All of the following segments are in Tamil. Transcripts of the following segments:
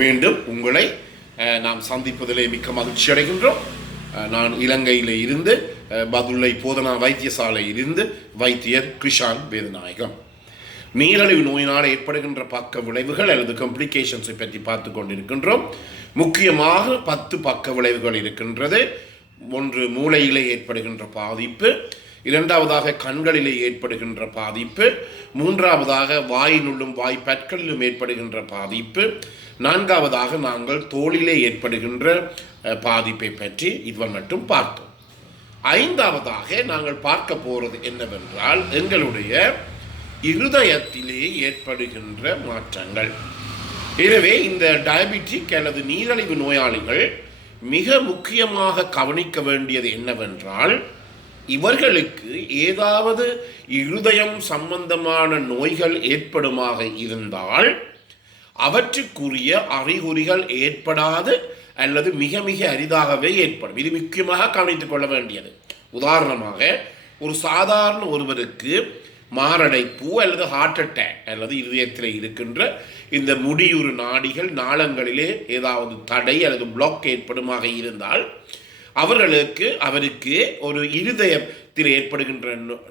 மீண்டும் உங்களை நாம் சந்திப்பதிலே மிக்க மகிழ்ச்சி அடைகின்றோம். நான் இலங்கையில் இருந்து பதுளை போதனா வைத்தியசாலையில் இருந்து வைத்தியர் கிருஷான் வேதநாயகம். நீரிழிவு நோயினால் ஏற்படுகின்ற பக்க விளைவுகள் அல்லது காம்ப்ளிகேஷன்ஸை பற்றி பார்த்து கொண்டிருக்கின்றோம். முக்கியமாக 10 பக்க விளைவுகள் இருக்கின்றது. ஒன்று, மூளையிலே ஏற்படுகின்ற பாதிப்பு. இரண்டாவதாக கண்களிலே ஏற்படுகின்ற பாதிப்பு. மூன்றாவதாக வாயினுள்ளும் வாய்ப்பற்களிலும் ஏற்படுகின்ற பாதிப்பு. நான்காவதாக நாங்கள் தோளிலே ஏற்படுகின்ற பாதிப்பை பற்றி இதுவரை மட்டும் பார்த்தோம். ஐந்தாவதாக நாங்கள் பார்க்க போகிறது என்னவென்றால் எங்களுடைய இருதயத்திலே ஏற்படுகின்ற மாற்றங்கள். எனவே இந்த டயபெட்டிக் அல்லது நீரிழிவு நோயாளிகள் மிக முக்கியமாக கவனிக்க வேண்டியது என்னவென்றால், இவர்களுக்கு ஏதாவது இருதயம் சம்பந்தமான நோய்கள் ஏற்படுமாக இருந்தால் அவற்றுக்குரிய அறிகுறிகள் ஏற்படாது அல்லது மிக மிக அரிதாகவே ஏற்படும். இது முக்கியமாக கவனித்துக் கொள்ள வேண்டியது. உதாரணமாக, ஒரு சாதாரண ஒருவருக்கு மாரடைப்பு அல்லது ஹார்ட் அட்டாக் அல்லது இருதயத்தில் இருக்கின்ற இந்த முடியுறு நாடிகள் நாளங்களிலே ஏதாவது தடை அல்லது பிளாக் ஏற்படுமாக இருந்தால் அவருக்கு ஒரு இருதயத்தில் ஏற்படுகின்ற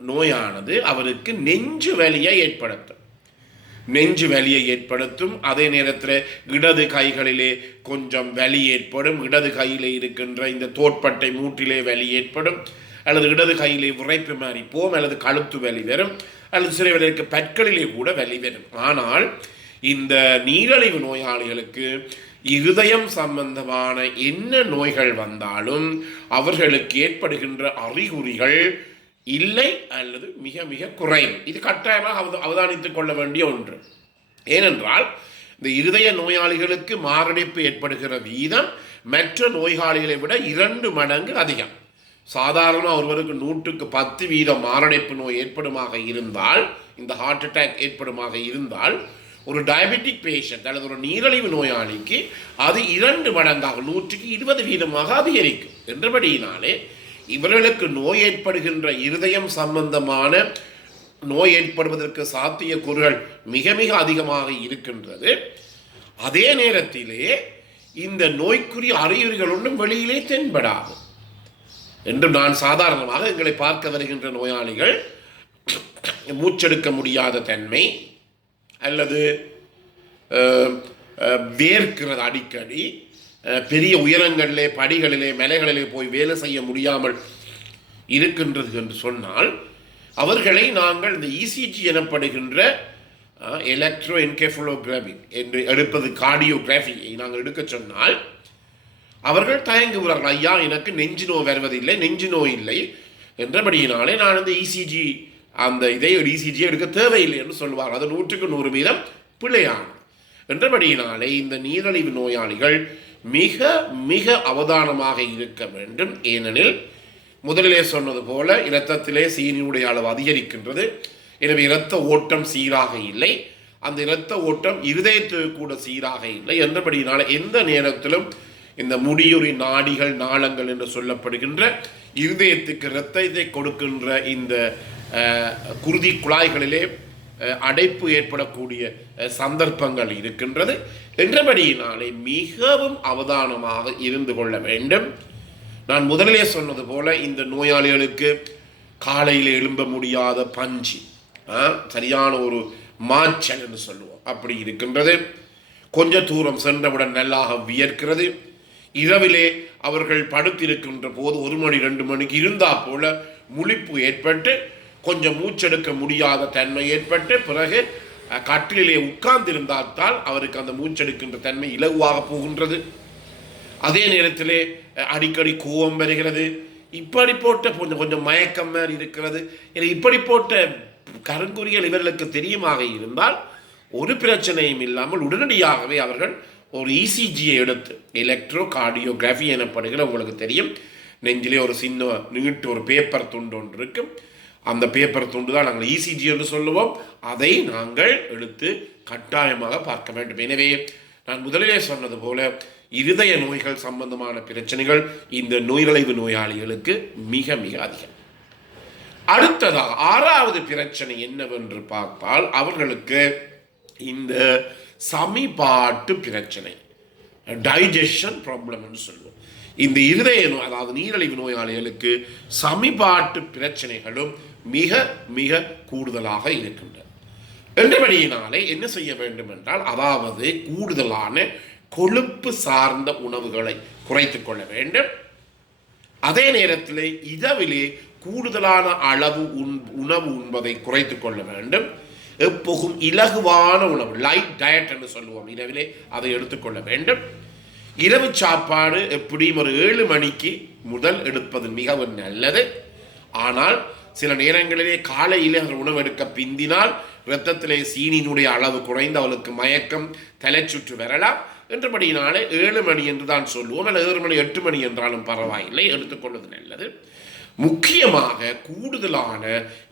நோயானது அவருக்கு நெஞ்சு வலியை ஏற்படுத்தும். அதே நேரத்தில் இடது கைகளிலே கொஞ்சம் வலி ஏற்படும். இடது கையிலே இருக்கின்ற இந்த தோட்பட்டை மூட்டிலே வலி ஏற்படும், அல்லது இடது கையிலே விரைப்பு மாதிரி போம், அல்லது கழுத்து வலி வரும், அல்லது சில வேளைக்கு பற்களிலே கூட வலி வரும். ஆனால் இந்த நீரிழிவு நோயாளிகளுக்கு இருதயம் சம்பந்தமான என்ன நோய்கள் வந்தாலும் அவர்களுக்கு ஏற்படுகின்ற அறிகுறிகள் இல்லை அல்லது மிக மிக குறையும். இது கட்டாயமாக அவதானித்துக் கொள்ள வேண்டிய ஒன்று. ஏனென்றால் இந்த இருதய நோயாளிகளுக்கு மாரடைப்பு ஏற்படுகிற வீதம் மற்ற நோயாளிகளை விட 2 மடங்கு அதிகம். சாதாரணமாக ஒருவருக்கு 100க்கு 10% மாரடைப்பு நோய் ஏற்படுமாக இருந்தால், இந்த ஹார்ட் அட்டாக் ஏற்படுமாக இருந்தால், ஒரு டயபெட்டிக் பேஷண்ட் அல்லது ஒரு நீரிழிவு நோயாளிக்கு அது 2 மடங்காக 100க்கு 20% அதிகரிக்கும். என்றபடியினாலே இவர்களுக்கு நோய் ஏற்படுகின்ற இருதயம் சம்பந்தமான நோய் ஏற்படுவதற்கு சாத்தியக்கூறுகள் மிக மிக அதிகமாக இருக்கின்றது. அதே நேரத்திலே இந்த நோய்க்குரிய அறிகுறிகள் ஒன்றும் வெளியிலே தென்படாது. என்று நான் சாதாரணமாக எங்களை பார்க்க வருகின்ற நோயாளிகள் மூச்செடுக்க முடியாத தன்மை அல்லது வேர்க்கிறது, அடிக்கடி பெரிய உயரங்களிலே படிகளிலே மலைகளிலே போய் வேலை செய்ய முடியாமல் இருக்கின்றது என்று சொன்னால் அவர்களை நாங்கள் இந்த இசிஜி எனப்படுகின்ற எலக்ட்ரோ என்கெஃபலோகிராஃபி என்று எடுப்பது, கார்டியோகிராஃபியை நாங்கள் எடுக்க சொன்னால் அவர்கள் தயங்குகிறார்கள். ஐயா, எனக்கு நெஞ்சு நோய் வருவதில்லை, நெஞ்சு நோய் இல்லை என்றபடியினாலே நான் அந்த இசிஜி இசிஜியை எடுக்க தேவையில்லை என்று சொல்வார்கள். அது 100க்கு 100% பிழையான என்றபடியினாலே இந்த நீரிழிவு நோயாளிகள் மிக மிக அவதானமாக இருக்க வேண்டும். ஏனெனில் முதலிலே சொன்னது போல இரத்தத்திலே சீனியுடைய அளவு அதிகரிக்கின்றது. எனவே இரத்த ஓட்டம் சீராக இல்லை. அந்த இரத்த ஓட்டம் இருதயத்துக்கு கூட சீராக இல்லை. என்றபடியினால எந்த நேரத்திலும் இந்த முடியுறி நாடிகள், நாளங்கள் என்று சொல்லப்படுகின்ற இருதயத்துக்கு இரத்தத்தை கொடுக்கின்ற இந்த குருதி குழாய்களிலே அடைப்பு ஏற்படக்கூடிய சந்தர்ப்பங்கள் இருக்கின்றது. என்றபடியினாலே மிகவும் அவதானமாக இருந்து கொள்ள வேண்டும். நான் முதலிலே சொன்னது போல இந்த நோயாளிகளுக்கு காலையில் எழும்ப முடியாத பஞ்சு, சரியான ஒரு மாச்சல் என்று சொல்லுவோம், அப்படி இருக்கின்றது. கொஞ்ச தூரம் சென்றவுடன் நல்லாக வியர்க்கிறது. இரவிலே அவர்கள் படுத்திருக்கின்ற போது 1 மணி 2 மணிக்கு இருந்தா போல முழிப்பு ஏற்பட்டு கொஞ்சம் மூச்செடுக்க முடியாத தன்மை ஏற்பட்டு பிறகு கட்டிலே உட்கார்ந்திருந்தால்தான் அவருக்கு அந்த மூச்செடுக்கின்ற தன்மை இலகுவாக போகின்றது. அதே நேரத்திலே அடிக்கடி கோபம் வருகிறது. இப்படி போட்ட கொஞ்சம் மயக்கம் மாதிரி இருக்கிறது. இப்படி போட்ட கருங்குறிகள் இவர்களுக்கு தெரியுமாக இருந்தால் ஒரு பிரச்சனையும் இல்லாமல் உடனடியாகவே அவர்கள் ஒரு இசிஜியை எடுத்து, எலக்ட்ரோ கார்டியோகிராஃபி எனப்படுகிற, உங்களுக்கு தெரியும், நெஞ்சிலே ஒரு சின்ன நீட்டு ஒரு பேப்பர் துண்டு ஒன்று இருக்கும். அந்த பேப்பர் துண்டு தான் நாங்கள் இசிஜி என்று சொல்லுவோம். அதை நாங்கள் எடுத்து கட்டாயமாக பார்க்க வேண்டும். எனவே நான் முதலிலே சொன்னது போல இருதய நோய்கள் சம்பந்தமான பிரச்சனைகள் இந்த நீரிழிவு நோயாளிகளுக்கு மிக மிக அதிகம். அடுத்ததாக 6வது பிரச்சனை என்னவென்று பார்த்தால் அவர்களுக்கு இந்த சமிபாட்டு பிரச்சனை. டைஜஷன் ப்ராப்ளம்னு சொல்லுவோம். இந்த இருதய நோய், அதாவது நீரிழிவு நோயாளிகளுக்கு சமிபாட்டு பிரச்சனைகளும் மிக மிக கூடுதலாக இருக்கின்றன. என்றபடியினாலே என்ன செய்ய வேண்டும் என்றால், அதாவது கூடுதலான கொழுப்பு சார்ந்த உணவுகளை குறைத்துக் கொள்ள வேண்டும். அதே நேரத்தில் இரவிலே கூடுதலான அளவு உணவு உண்பதை குறைத்துக் கொள்ள வேண்டும். எப்போதும் இலகுவான உணவு, லைட் டயட் என்று சொல்லுவோம், இரவிலே அதை எடுத்துக்கொள்ள வேண்டும். இரவு சாப்பாடு எப்படியும் ஒரு 7 மணிக்கு முதல் எடுப்பது மிகவும் நல்லது. ஆனால் சில நேரங்களிலே காலையிலே அவர் உணவு எடுக்க பிந்தினால் இரத்தத்திலே சீனியினுடைய அளவு குறைந்து அவளுக்கு மயக்கம், தலைச்சுற்று வரலாம். என்றபடியினாலே 7 மணி என்று தான் சொல்லுவோம், அல்ல 7 மணி 8 மணி என்றாலும் பரவாயில்லை, எடுத்துக்கொள்வது நல்லது. முக்கியமாக கூடுதலான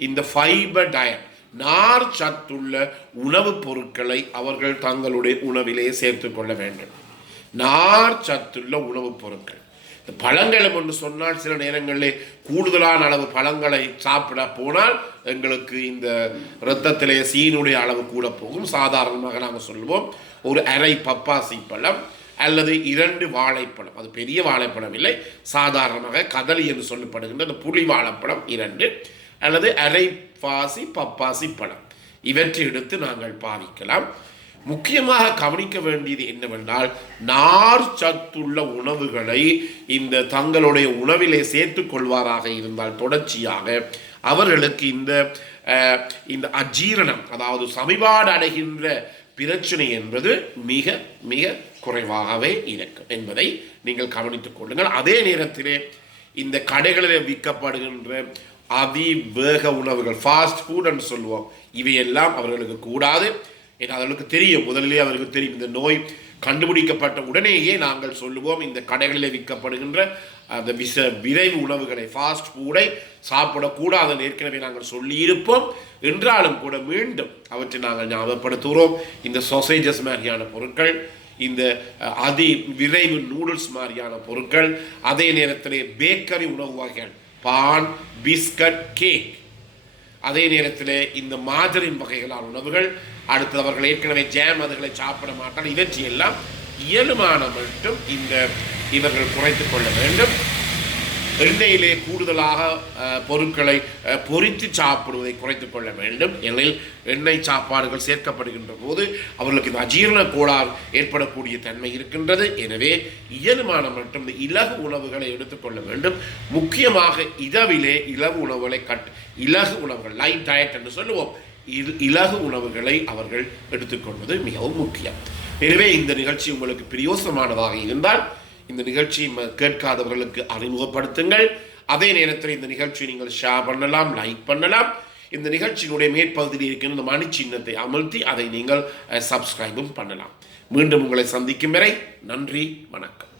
இந்த ஃபைபர் டயட், நார் சத்துள்ள உணவுப் பொருட்களை அவர்கள் தங்களுடைய உணவிலே சேர்த்து கொள்ள வேண்டும். நார் சத்துள்ள உணவுப் பொருட்கள், பழங்களும் என்று சொன்னால் சில நேரங்களில் கூடுதலான அளவு பழங்களை சாப்பிட போனால் எங்களுக்கு இந்த இரத்தத்திலே சீனுடைய அளவு கூட போகும். சாதாரணமாக நாங்கள் சொல்லுவோம், ஒரு அரை பப்பாசி பழம் அல்லது 2 வாழைப்பழம், அது பெரிய வாழைப்பழம் இல்லை, சாதாரணமாக கதலி என்று சொல்லப்படுகின்ற அந்த புளி வாழைப்பழம் 2 அல்லது அரை பாசி பப்பாசி பழம், இவற்றை எடுத்து நாங்கள் பாவிக்கலாம். முக்கியமாக கவனிக்க வேண்டியது என்னவென்றால், நார் சத்துள்ள உணவுகளை இந்த தங்களுடைய உணவிலே சேர்த்து கொள்வாராக இருந்தால் தொடர்ச்சியாக அவர்களுக்கு இந்த அஜீரணம், அதாவது சமிபாடு அடைகின்ற பிரச்சனை என்பது மிக மிக குறைவாகவே இருக்கும் என்பதை நீங்கள் கவனித்துக் கொள்ளுங்கள். அதே நேரத்திலே இந்த கடைகளில் விற்கப்படுகின்ற அதிவேக உணவுகள், ஃபாஸ்ட் ஃபுட் என்று சொல்லுவோம், இவையெல்லாம் அவர்களுக்கு கூடாது. ஏன்னா அவர்களுக்கு தெரியும், முதலிலே அவர்களுக்கு தெரியும், இந்த நோய் கண்டுபிடிக்கப்பட்ட உடனேயே நாங்கள் சொல்லுவோம், இந்த கடைகளில் விற்கப்படுகின்ற அந்த விரைவு உணவுகளை, ஃபாஸ்ட் ஃபுட்டை சாப்பிடக்கூடாது ஏற்கனவே நாங்கள் சொல்லியிருப்போம். என்றாலும் கூட மீண்டும் அவற்றை நாங்கள் ஞாபகப்படுத்துகிறோம். இந்த சொசேஜஸ் மாதிரியான பொருட்கள், இந்த அதி விரைவு நூடுல்ஸ் மாதிரியான பொருட்கள், அதே நேரத்தில் பேக்கரி உணவு வகைகள், பான், பிஸ்கட், கேக், அதே நேரத்தில் இந்த மாஜரின் வகைகளான உணவுகள், அடுத்து அவர்கள் ஏற்கனவே ஜாம் அதுகளை சாப்பிட மாட்டால், இவற்றையெல்லாம் இயலுமான மட்டும் இவர்கள் குறைத்துக் கொள்ள வேண்டும். எண்ணெயிலே கூடுதலாக பொருட்களை பொரித்து சாப்பிடுவதை குறைத்துக் கொள்ள வேண்டும். ஏனெனில் எண்ணெய் சாப்பாடுகள் சேர்க்கப்படுகின்ற போது அவர்களுக்கு இந்த அஜீரண கோளாறு ஏற்படக்கூடிய தன்மை இருக்கின்றது. எனவே இயலுமான மட்டும் இந்த இலகு உணவுகளை எடுத்துக்கொள்ள வேண்டும். முக்கியமாக இரவிலே இலகு உணவுகளை லைட் டயட் என்று சொல்லுவோம், இலகு உணவுகளை அவர்கள் எடுத்துக்கொள்வது மிகவும் முக்கியம். எனவே இந்த நிகழ்ச்சி உங்களுக்கு பிரயோசனமானதாக இருந்தால் இந்த நிகழ்ச்சியை கேட்காதவர்களுக்கு அறிமுகப்படுத்துங்கள். அதே நேரத்தில் இந்த நிகழ்ச்சியை நீங்கள் ஷேர் பண்ணலாம், லைக் பண்ணலாம். இந்த நிகழ்ச்சியினுடைய மேற்பகுதியில் இருக்கின்ற இந்த மணி சின்னத்தை அமர்த்தி அதை நீங்கள் சப்ஸ்கிரைபும் பண்ணலாம். மீண்டும் உங்களை சந்திக்கும் வரை நன்றி, வணக்கம்.